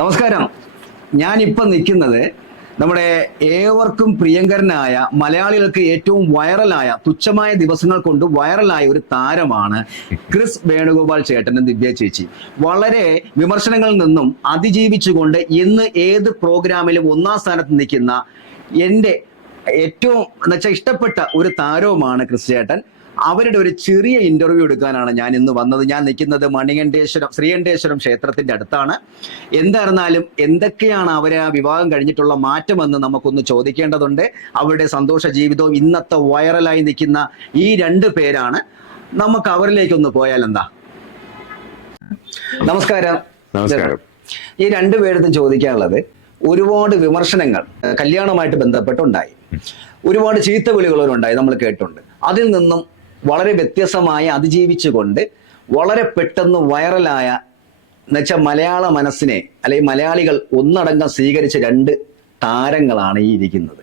നമസ്കാരം. ഞാൻ ഇപ്പൊ നിൽക്കുന്നത് നമ്മുടെ ഏവർക്കും പ്രിയങ്കരനായ മലയാളികൾക്ക് ഏറ്റവും വൈറലായ തുച്ഛമായ ദിവസങ്ങൾ കൊണ്ട് വൈറലായ ഒരു താരമാണ് ക്രിസ് വേണുഗോപാൽ ചേട്ടനും ദിവ്യ ചേച്ചി. വളരെ വിമർശനങ്ങളിൽ നിന്നും അതിജീവിച്ചുകൊണ്ട് ഇന്ന് ഏത് പ്രോഗ്രാമിലും ഒന്നാം സ്ഥാനത്ത് നിൽക്കുന്ന എന്റെ ഏറ്റവും എന്നുവെച്ചാൽ ഇഷ്ടപ്പെട്ട ഒരു താരവുമാണ് ക്രിസ് ചേട്ടൻ. അവരുടെ ഒരു ചെറിയ ഇന്റർവ്യൂ എടുക്കാനാണ് ഞാൻ ഇന്ന് വന്നത്. ഞാൻ നിൽക്കുന്നത് മണികണ്ഠേശ്വരം ശ്രീകണ്ഠേശ്വരം ക്ഷേത്രത്തിന്റെ അടുത്താണ്. എന്തായിരുന്നാലും എന്തൊക്കെയാണ് അവരെ ആ വിവാഹം കഴിഞ്ഞിട്ടുള്ള മാറ്റമെന്ന് നമുക്കൊന്ന് ചോദിക്കേണ്ടതുണ്ട്. അവരുടെ സന്തോഷ ജീവിതവും ഇന്നത്തെ വൈറലായി നിൽക്കുന്ന ഈ രണ്ട് പേരാണ്. നമുക്ക് അവരിലേക്കൊന്ന് പോയാൽ എന്താ? നമസ്കാരം. നമസ്കാരം. ഈ രണ്ടുപേരത്തും ചോദിക്കാനുള്ളത് ഒരുപാട് വിമർശനങ്ങൾ കല്യാണമായിട്ട് ബന്ധപ്പെട്ടുണ്ടായി. ഒരുപാട് ചീത്ത വിളികളുണ്ടായി നമ്മൾ കേട്ടുണ്ട് അതിൽ നിന്നും വളരെ വ്യത്യസ്തമായി അതിജീവിച്ചുകൊണ്ട് വളരെ പെട്ടെന്ന് വൈറലായ എന്നുവെച്ചാൽ മലയാള മനസ്സിനെ അല്ലെങ്കിൽ മലയാളികൾ ഒന്നടങ്കം സ്വീകരിച്ച രണ്ട് താരങ്ങളാണ് ഈ ഇരിക്കുന്നത്.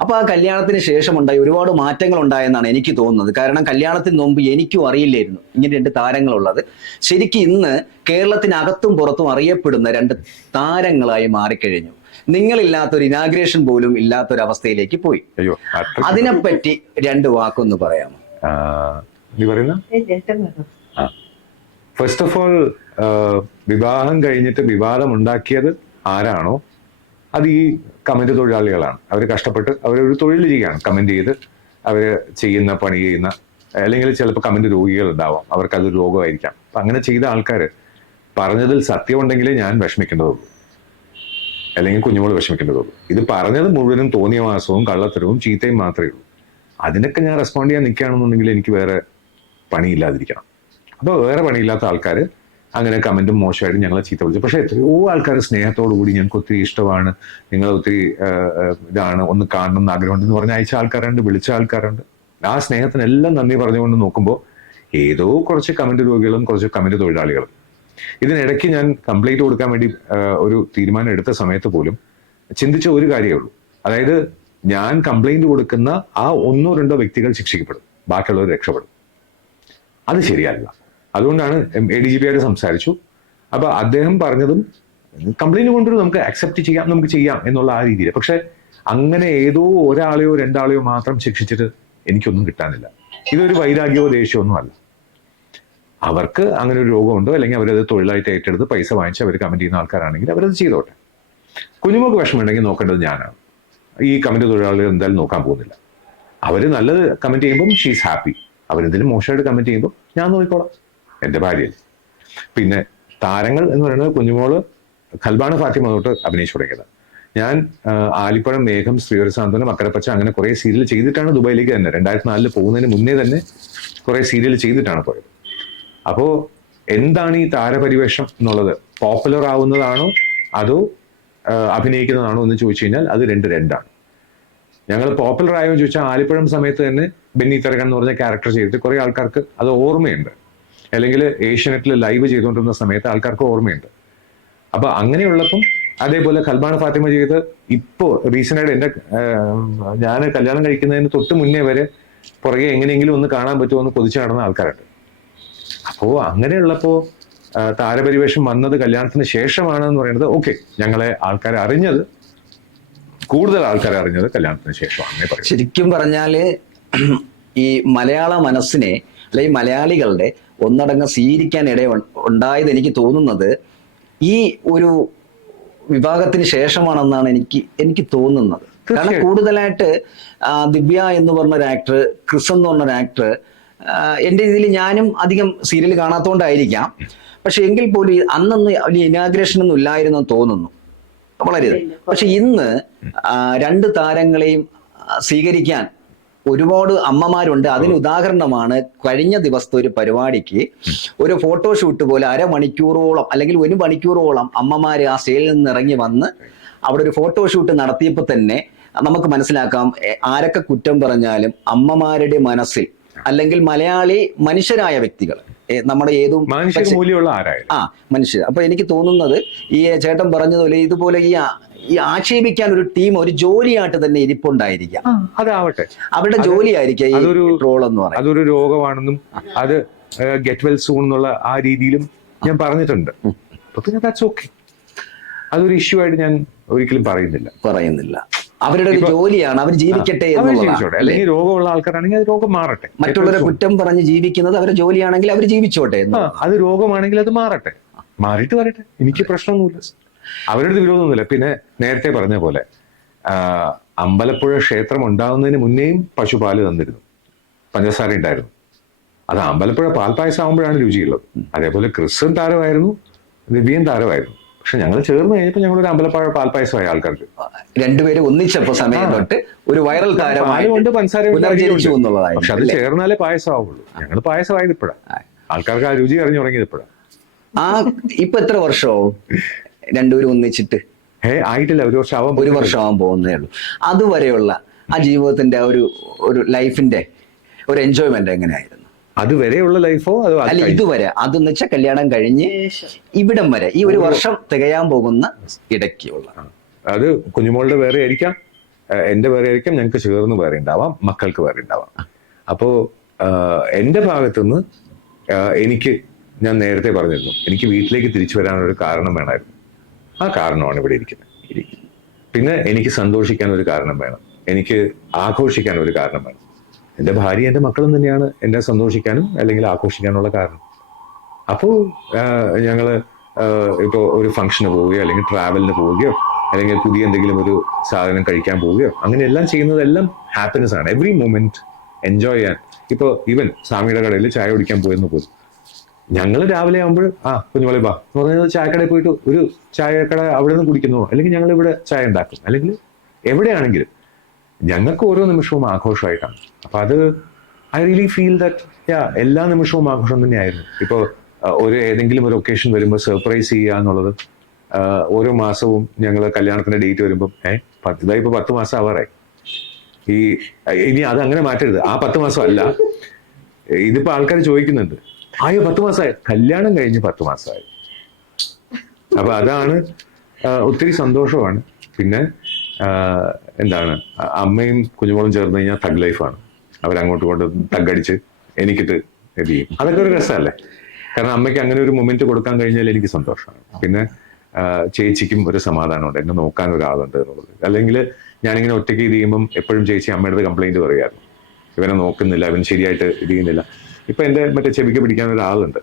അപ്പൊ ആ കല്യാണത്തിന് ശേഷം ഉണ്ടായി ഒരുപാട് മാറ്റങ്ങൾ ഉണ്ടായെന്നാണ് എനിക്ക് തോന്നുന്നത്. കാരണം കല്യാണത്തിന് മുമ്പ് എനിക്കും അറിയില്ലായിരുന്നു ഇങ്ങനെ രണ്ട് താരങ്ങളുള്ളത്. ശരിക്കും ഇന്ന് കേരളത്തിനകത്തും പുറത്തും അറിയപ്പെടുന്ന രണ്ട് താരങ്ങളായി മാറിക്കഴിഞ്ഞു. നിങ്ങളില്ലാത്തൊരു ഇനാഗ്രേഷൻ പോലും ഇല്ലാത്തൊരവസ്ഥയിലേക്ക് പോയി. അതിനെപ്പറ്റി രണ്ട് വാക്കൊന്ന് പറയാമോ? നീ പറയുന്ന? ഫസ്റ്റ് ഓഫ് ഓൾ വിവാഹം കഴിഞ്ഞിട്ട് വിവാദം ഉണ്ടാക്കിയത് ആരാണോ? അത് ഈ കമന്റ് തൊഴിലാളികളാണ്. അവർ കഷ്ടപ്പെട്ട് അവരൊരു തൊഴിലിരിക്കുകയാണ്. കമന്റ് ചെയ്ത് അവർ ചെയ്യുന്ന പണി ചെയ്യുന്ന അല്ലെങ്കിൽ ചിലപ്പോൾ കമന്റ് രോഗികൾ ഉണ്ടാവാം. അവർക്ക് അതൊരു രോഗമായിരിക്കാം. അപ്പൊ അങ്ങനെ ചെയ്ത ആൾക്കാർ പറഞ്ഞതിൽ സത്യമുണ്ടെങ്കിലേ ഞാൻ വിഷമിക്കേണ്ടതുള്ളൂ. അല്ലെങ്കിൽ കുഞ്ഞുമോൾ വിഷമിക്കേണ്ടതുള്ളൂ. ഇത് പറഞ്ഞത് മുഴുവനും തോന്നിയ മാസവും കള്ളത്തരവും ചീത്തയും മാത്രമേ ഉള്ളൂ. അതിനൊക്കെ ഞാൻ റെസ്പോണ്ട് ചെയ്യാൻ നിൽക്കുകയാണെന്നുണ്ടെങ്കിൽ എനിക്ക് വേറെ പണിയില്ലാതിരിക്കണം. അപ്പോൾ വേറെ പണിയില്ലാത്ത ആൾക്കാർ അങ്ങനെ കമന്റും മോശമായിട്ട് ഞങ്ങളെ ചീത്ത വിളിച്ചു. പക്ഷേ എത്രയോ ആൾക്കാർ സ്നേഹത്തോടു കൂടി ഞങ്ങൾക്ക് ഒത്തിരി ഇഷ്ടമാണ്. നിങ്ങൾ ഒത്തിരി ഇതാണ് ഒന്ന് കാണണം എന്ന് ആഗ്രഹമുണ്ട് എന്ന് പറഞ്ഞ അയച്ച ആൾക്കാരുണ്ട് വിളിച്ച ആൾക്കാരുണ്ട്. ആ സ്നേഹത്തിനെല്ലാം നന്ദി പറഞ്ഞുകൊണ്ട് നോക്കുമ്പോൾ ഏതോ കുറച്ച് കമന്റ് രോഗികളും കുറച്ച് കമന്റ് തൊഴിലാളികളും. ഇതിനിടയ്ക്ക് ഞാൻ കംപ്ലൈന്റ് കൊടുക്കാൻ വേണ്ടി ഒരു തീരുമാനം എടുത്ത സമയത്ത് പോലും ചിന്തിച്ച ഒരു കാര്യമേ ഉള്ളൂ. അതായത് ഞാൻ കംപ്ലൈന്റ് കൊടുക്കുന്ന ആ ഒന്നോ രണ്ടോ വ്യക്തികൾ ശിക്ഷിക്കപ്പെടും. ബാക്കിയുള്ളവർ രക്ഷപ്പെടും. അത് ശരിയല്ല. അതുകൊണ്ടാണ് എ ഡി ജി പി ആയിട്ട് സംസാരിച്ചു. അപ്പൊ അദ്ദേഹം പറഞ്ഞതും കംപ്ലൈന്റ് കൊണ്ടൊരു നമുക്ക് അക്സെപ്റ്റ് ചെയ്യാം നമുക്ക് ചെയ്യാം എന്നുള്ള ആ രീതിയിൽ. പക്ഷെ അങ്ങനെ ഏതോ ഒരാളെയോ രണ്ടാളെയോ മാത്രം ശിക്ഷിച്ചിട്ട് എനിക്കൊന്നും കിട്ടാനില്ല. ഇതൊരു വൈരാഗ്യമോ ദേഷ്യമോ ഒന്നും അല്ല. അവർക്ക് അങ്ങനെ ഒരു രോഗമുണ്ടോ? അല്ലെങ്കിൽ അവരത് തൊഴിലായിട്ട് ഏറ്റെടുത്ത് പൈസ വാങ്ങിച്ച് അവർ കമന്റ് ചെയ്യുന്ന ആൾക്കാരാണെങ്കിൽ അവരത് ചെയ്തോട്ടെ. കുഞ്ഞുമോക്ക് വിഷമമുണ്ടെങ്കിൽ നോക്കേണ്ടത് ഞാനാണ്. ഈ കമന്റ് തൊഴിലാളികൾ എന്തായാലും നോക്കാൻ പോകുന്നില്ല. അവർ നല്ലത് കമന്റ് ചെയ്യുമ്പോൾ ഷീസ് ഹാപ്പി അവരെന്തെങ്കിലും മോശമായിട്ട് കമന്റ് ചെയ്യുമ്പോൾ ഞാൻ നോക്കിക്കോളാം. എന്റെ ഭാര്യ. പിന്നെ താരങ്ങൾ എന്ന് പറയുന്നത് കുഞ്ഞുമോൾ ഖൽബാണ് ഫാത്തിമ തൊട്ട് അഭിനയിച്ചു തുടങ്ങിയത്. ഞാൻ ആലിപ്പഴം മേഘം ശ്രീവരസാന്തനം അക്കരപ്പച്ച അങ്ങനെ കുറേ സീരിയൽ ചെയ്തിട്ടാണ് ദുബായിലേക്ക് തന്നെ. രണ്ടായിരത്തി നാലിൽ പോകുന്നതിന് മുന്നേ തന്നെ കുറേ സീരിയൽ ചെയ്തിട്ടാണ് പോയത്. അപ്പോൾ എന്താണ് ഈ താരപരിവേഷം എന്നുള്ളത്? പോപ്പുലർ ആവുന്നതാണോ? അതോ അഭിനയിക്കുന്നതാണോ എന്ന് ചോദിച്ചു കഴിഞ്ഞാൽ അത് രണ്ട് രണ്ടാണ്. ഞങ്ങൾ പോപ്പുലർ ആയോ ചോദിച്ചാൽ ആലിപ്പഴം സമയത്ത് തന്നെ ബെന്നി തരകൻ എന്ന് പറഞ്ഞ ക്യാരക്ടർ ചെയ്തിട്ട് കുറെ ആൾക്കാർക്ക് അത് ഓർമ്മയുണ്ട്. അല്ലെങ്കിൽ ഏഷ്യനെറ്റിൽ ലൈവ് ചെയ്തുകൊണ്ടിരുന്ന സമയത്ത് ആൾക്കാർക്ക് ഓർമ്മയുണ്ട്. അപ്പൊ അങ്ങനെയുള്ളപ്പം അതേപോലെ കൽബാന ഫാത്തിമ ചെയ്ത് ഇപ്പോ റീസെന്റായിട്ട് എന്റെ ഞാൻ കല്യാണം കഴിക്കുന്നതിന് തൊട്ട് മുന്നേ വരെ പുറകെ എങ്ങനെയെങ്കിലും ഒന്ന് കാണാൻ പറ്റുമോ എന്ന് കൊതിച്ചു നടന്ന ആൾക്കാരുണ്ട്. അപ്പോ അങ്ങനെയുള്ളപ്പോ താരപരിവേഷം വന്നത് കല്യാണത്തിന് ശേഷമാണ് എന്ന് പറയുന്നത് ഓക്കെ ഞങ്ങളെ ആൾക്കാരെ അറിഞ്ഞത് കൂടുതൽ ആൾക്കാരെ അറിഞ്ഞത് കല്യാണത്തിന് ശേഷമാണ് ശരിക്കും പറഞ്ഞാൽ ഈ മലയാള മനസ്സിനെ അല്ലെങ്കിൽ മലയാളികളുടെ ഒന്നടങ്കം സ്വീകരിക്കാൻ ഇട ഉണ്ടായത് എനിക്ക് തോന്നുന്നത് ഈ ഒരു വിഭാഗത്തിന് ശേഷമാണെന്നാണ് എനിക്ക് എനിക്ക് തോന്നുന്നത്. കാരണം കൂടുതലായിട്ട് ദിവ്യ എന്ന് പറഞ്ഞ ഒരു ആക്ടർ ക്രിസ് എന്ന് പറഞ്ഞ ഒരു ആക്ടർ എന്റെ ഇതിൽ ഞാനും അധികം സീരിയൽ കാണാത്തോണ്ടായിരിക്കാം. പക്ഷെ എങ്കിൽ പോലും അന്നൊന്നും വലിയ ഇനാഗ്രേഷൻ ഒന്നും ഇല്ലായിരുന്നു തോന്നുന്നു. വളരെ. പക്ഷെ ഇന്ന് രണ്ട് താരങ്ങളെയും സ്വീകരിക്കാൻ ഒരുപാട് അമ്മമാരുണ്ട്. അതിന് ഉദാഹരണമാണ് കഴിഞ്ഞ ദിവസത്തെ ഒരു പരിപാടിക്ക് ഒരു ഫോട്ടോഷൂട്ട് പോലെ അരമണിക്കൂറോളം അല്ലെങ്കിൽ ഒരു മണിക്കൂറോളം അമ്മമാര് ആ സ്റ്റേജിൽ നിന്ന് ഇറങ്ങി വന്ന് അവിടെ ഒരു ഫോട്ടോഷൂട്ട് നടത്തിയപ്പോൾ തന്നെ നമുക്ക് മനസ്സിലാക്കാം ആരൊക്കെ കുറ്റം പറഞ്ഞാലും അമ്മമാരുടെ മനസ്സിൽ അല്ലെങ്കിൽ മലയാളി മനുഷ്യരായ വ്യക്തികൾ. നമ്മുടെ ഏതും മൂല്യമുള്ള ആ മനുഷ്യർ. അപ്പൊ എനിക്ക് തോന്നുന്നത് ഈ ചേട്ടൻ പറഞ്ഞതുപോലെ ഇതുപോലെ ഈ ഈ ആക്ഷേപിക്കാൻ ഒരു ടീം ഒരു ജോലിയായിട്ട് തന്നെ ഇരിപ്പുണ്ടായിരിക്കാം. അതാവട്ടെ. അവരുടെ ജോലിയായിരിക്കാം അതൊരു- ട്രോൾ എന്ന് പറയുന്നത്. അതൊരു രോഗമാണെന്നും അത് ഗെറ്റ് വെൽ സൂൺ എന്നുള്ള ആ രീതിയിലും ഞാൻ പറഞ്ഞിട്ടുണ്ട്. അപ്പൊ പിന്നെ ദാറ്റ്സ് ഓക്കെ അതൊരു ഇഷ്യൂ ആയിട്ട് ഞാൻ ഒരിക്കലും പറയുന്നില്ല. പറയുന്നില്ല. അവരുടെ ഒരു ജോലിയാണ്. അവർ ജീവിക്കട്ടെ എന്നുള്ളതാണ്. അല്ലെങ്കിൽ രോഗമുള്ള ആൾക്കാരാണെങ്കിൽ അത് രോഗം മാറട്ടെ. മറ്റുള്ളവരെ കുറ്റം പറഞ്ഞ് ജീവിക്കുന്നത് അവരുടെ ജോലിയാണെങ്കിൽ അവർ ജീവിച്ചോട്ടെ അത് രോഗമാണെങ്കിൽ അത് മാറട്ടെ. മാറിയിട്ട് വരട്ടെ. എനിക്ക് പ്രശ്നമൊന്നുമില്ല. അവരുടെ വിരോധമൊന്നുമില്ല. പിന്നെ നേരത്തെ പറഞ്ഞ പോലെ അമ്പലപ്പുഴ ക്ഷേത്രം ഉണ്ടാകുന്നതിന് മുന്നേയും പശുപാൽ തന്നിരുന്നു. പഞ്ചസാര ഉണ്ടായിരുന്നു. അത് അമ്പലപ്പുഴ പാൽപ്പായസം ആകുമ്പോഴാണ് രുചിയുള്ളത്. അതേപോലെ ക്രിസ്ത്യൻ താരമായിരുന്നു. ദിവ്യൻ താരമായിരുന്നു. പക്ഷെ ഞങ്ങൾ ചേർന്ന് കഴിഞ്ഞപ്പോൾ ഞങ്ങൾ ഒരു അമ്പലപ്പാഴ പാൽപ്പായസമായ ആൾക്കാർക്ക്. രണ്ടുപേരും ഒന്നിച്ചപ്പോ സമയം തൊട്ട് ഒരു വൈറൽ താരമായി പാലുകൊണ്ട് പഞ്ചസാര പുനർജനിച്ചു പക്ഷെ അത് ചേർന്നാലേ പായസമാവുള്ളൂ. ഞങ്ങൾ പായസമായത് ഇപ്പോഴാണ് ആൾക്കാർക്ക് ആ രുചി അറിഞ്ഞു തുടങ്ങിയത് ഇപ്പോഴാണ് ആ ഇപ്പൊ എത്ര വർഷമാവും രണ്ടുപേരും ഒന്നിച്ചിട്ട്? ഏ ആയിട്ടില്ല. ഒരു വർഷം ആവാൻ ഒരു വർഷം ആവാൻ പോകുന്നേ ഉള്ളൂ. അതുവരെയുള്ള ആ ജീവിതത്തിന്റെ ഒരു ഒരു ലൈഫിന്റെ ഒരു എൻജോയ്മെന്റ് എങ്ങനെയായിരുന്നു? അതുവരെയുള്ള ലൈഫോ അത് അല്ല ഇതുവരെ. അതെന്ന് വെച്ചാൽ കല്യാണം കഴിഞ്ഞ് ഇവിടം വരെ. ഈ ഒരു വർഷം തികയാൻ പോകുന്ന ഇടയ്ക്കുള്ള. അത് കുഞ്ഞുമോളുടെ വേറെ ആയിരിക്കാം. എന്റെ എന്റെ വേറെ ആയിരിക്കാം. ഞങ്ങൾക്ക് ചേർന്ന് വേറെ ഉണ്ടാവാം. മക്കൾക്ക് വേറെ ഉണ്ടാവാം. അപ്പോ എന്റെ എന്റെ ഭാഗത്തുനിന്ന് എനിക്ക് ഞാൻ നേരത്തെ പറഞ്ഞിരുന്നു. എനിക്ക് വീട്ടിലേക്ക് തിരിച്ചു വരാനൊരു കാരണം വേണമായിരുന്നു. ആ കാരണമാണ് ഇവിടെ ഇരിക്കുന്നത്. പിന്നെ എനിക്ക് സന്തോഷിക്കാൻ ഒരു കാരണം വേണം. എനിക്ക് ആഘോഷിക്കാൻ ഒരു കാരണം വേണം. എന്റെ ഭാര്യ എന്റെ മക്കളും തന്നെയാണ് എന്നെ സന്തോഷിക്കാനും അല്ലെങ്കിൽ ആഘോഷിക്കാനുള്ള കാരണം. അപ്പോൾ ഞങ്ങൾ ഇപ്പോൾ ഒരു ഫംഗ്ഷന് പോവുകയോ അല്ലെങ്കിൽ ട്രാവലിന് പോവുകയോ അല്ലെങ്കിൽ പുതിയ എന്തെങ്കിലും ഒരു സാധനം കഴിക്കാൻ പോവുകയോ അങ്ങനെ എല്ലാം ചെയ്യുന്നതെല്ലാം ഹാപ്പിനെസ് ആണ്. എവറി മൊമെന്റ് എൻജോയ് ചെയ്യാൻ. ഇപ്പോൾ ഈവൻ സ്വാമിയുടെ കടയിൽ ചായ കുടിക്കാൻ പോയെന്ന് പോലും. ഞങ്ങൾ രാവിലെ ആകുമ്പോൾ ആ കുഞ്ഞുമോളെ ബാ എന്ന് പറഞ്ഞാൽ ചായക്കടയിൽ പോയിട്ട് ഒരു ചായക്കട അവിടെ നിന്ന് കുടിക്കുന്നു. അല്ലെങ്കിൽ ഞങ്ങൾ ഇവിടെ ചായ ഉണ്ടാക്കും അല്ലെങ്കിൽ എവിടെയാണെങ്കിലും ഞങ്ങൾക്ക് ഓരോ നിമിഷവും ആഘോഷമായിട്ടാണ്. അപ്പൊ അത് I really feel that yeah എല്ലാ നിമിഷവും ആഘോഷം തന്നെയായിരുന്നു. ഇപ്പോൾ ഒരു ഏതെങ്കിലും ഒരു ഒക്കേഷൻ വരുമ്പോൾ സർപ്രൈസ് ചെയ്യുക എന്നുള്ളത് ഓരോ മാസവും ഞങ്ങൾ കല്യാണത്തിന്റെ ഡേറ്റ് വരുമ്പോൾ ഏഹ് പത്ത് ഇപ്പൊ പത്ത് മാസം ആവാറായി. ഈ ഇനി അത് അങ്ങനെ മാറ്റരുത്. ആ പത്ത് മാസം അല്ല. ഇതിപ്പോ ആൾക്കാർ ചോദിക്കുന്നുണ്ട് ആയോ പത്ത് മാസമായി കല്യാണം കഴിഞ്ഞ് പത്ത് മാസമായി അപ്പൊ അതാണ് ഒത്തിരി സന്തോഷമാണ്. പിന്നെ എന്താണ്? അമ്മയും കുഞ്ഞുമോളും ചേർന്ന് കഴിഞ്ഞാൽ തഗ് ലൈഫാണ് അവരങ്ങോട്ട് കൊണ്ട് തഗ്ഗടിച്ച് എനിക്കിട്ട് ഇത് ചെയ്യും. അതൊക്കെ ഒരു രസമല്ലേ? കാരണം അമ്മയ്ക്ക് അങ്ങനെ ഒരു മൊമെന്റ് കൊടുക്കാൻ കഴിഞ്ഞാൽ എനിക്ക് സന്തോഷമാണ്. പിന്നെ ചേച്ചിക്കും ഒരു സമാധാനമുണ്ട്. എന്നെ നോക്കാൻ ഒരാളുണ്ട് എന്നുള്ളത്. അല്ലെങ്കിൽ ഞാനിങ്ങനെ ഒറ്റയ്ക്ക് ഇത് ചെയ്യുമ്പം എപ്പോഴും ചേച്ചി അമ്മയുടെ കംപ്ലൈന്റ് പറയായിരുന്നു ഇവനെ നോക്കുന്നില്ല ഇവൻ ശരിയായിട്ട് ഇത് ചെയ്യുന്നില്ല. ഇപ്പൊ എന്റെ മറ്റേ ചെവിക്ക് പിടിക്കാൻ ഒരാളുണ്ട്.